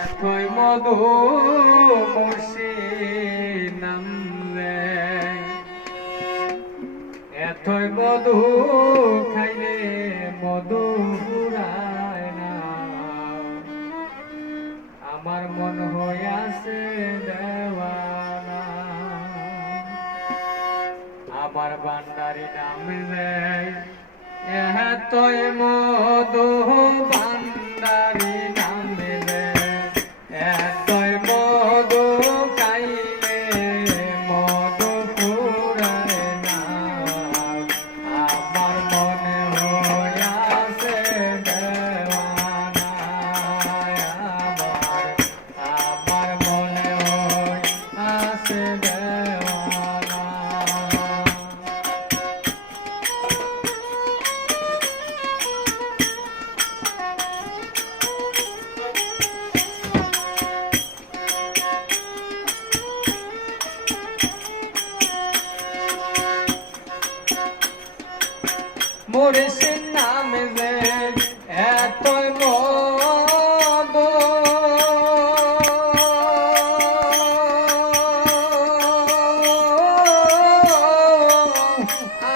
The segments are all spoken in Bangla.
এতই মধু মুর্শি নাম রে, এতই মধু খাইলে মধু ফুরায় না। আমার মন হইয়াছে দেওয়ানা, আমার ভান্ডারি নাম রে, এতই মধু ভান্ডারি নাম রে, এতই মধু খাইলে মধু ফুরায় না। আমার মনে হইয়াছে দেওয়ানা, আমার মনে হইয়াছে দেওয়ানা। মুর্শিদ নাম রে, এতই মধু,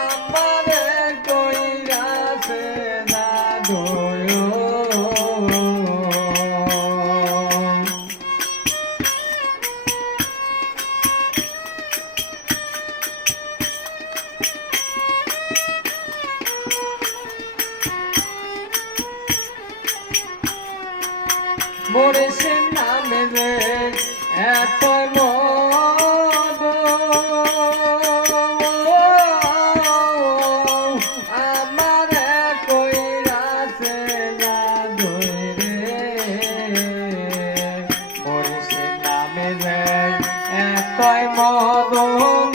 আমারে কইরাছে জাদু। মুর্শিদ নাম রে, এত মধু, আমারে কইরাছে জাদু রে। মুর্শিদ নাম রে, এতই মধু,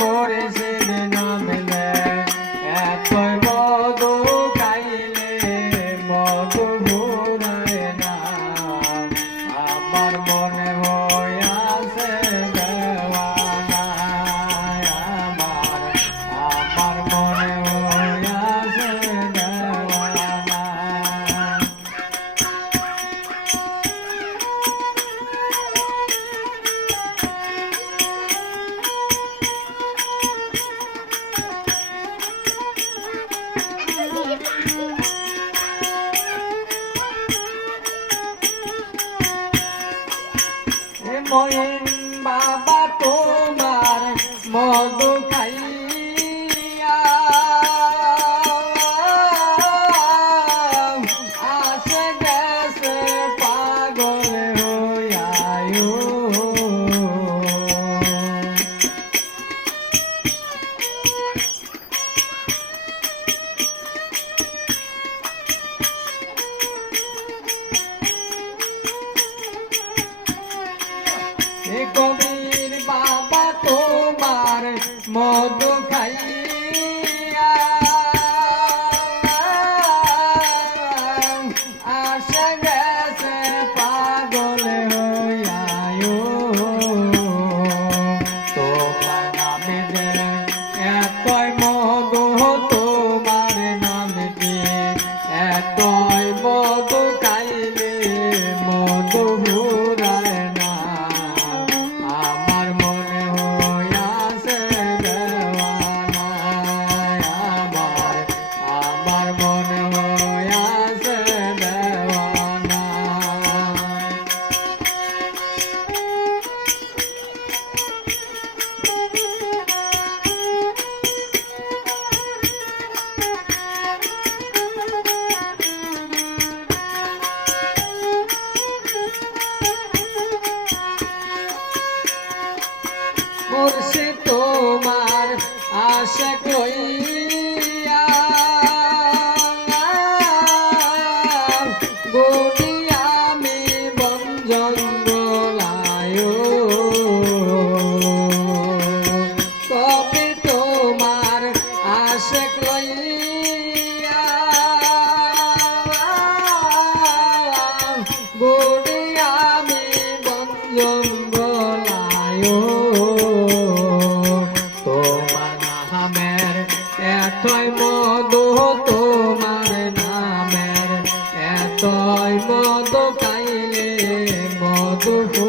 মুর্শিদ নাম রে, এতই মধু খাইলে মধু ফুরায় না। আমার মনে হইয়াছে দেওয়ানা, আমার মনে হইয়াছে দেওয়ানা। মইন বাবা তোমার মধু খাইয়া আসে গেছে পাগল হইয়া। কবির বাবা তোমার মধু খাইয়া আসে গেছে পাগল হইয়া। তোমার নামে যে এতই মধু, তোমার নামে এতই মধু খাইলে মধু ফুরায় না। আমার মনে হইয়াছে দেওয়ানা, আমার মনে হইয়াছে দেওয়ানা। মুর্শিদ তোমার আশা কইয়া বলি আমি বন জঙ্গলায়। কবে তোমার আশা কইয়া বলি আমি বন জঙ্গলায়। তোমার নামের এতই মধু, তোমার নামের এতই মধু খাইলে মধু মধু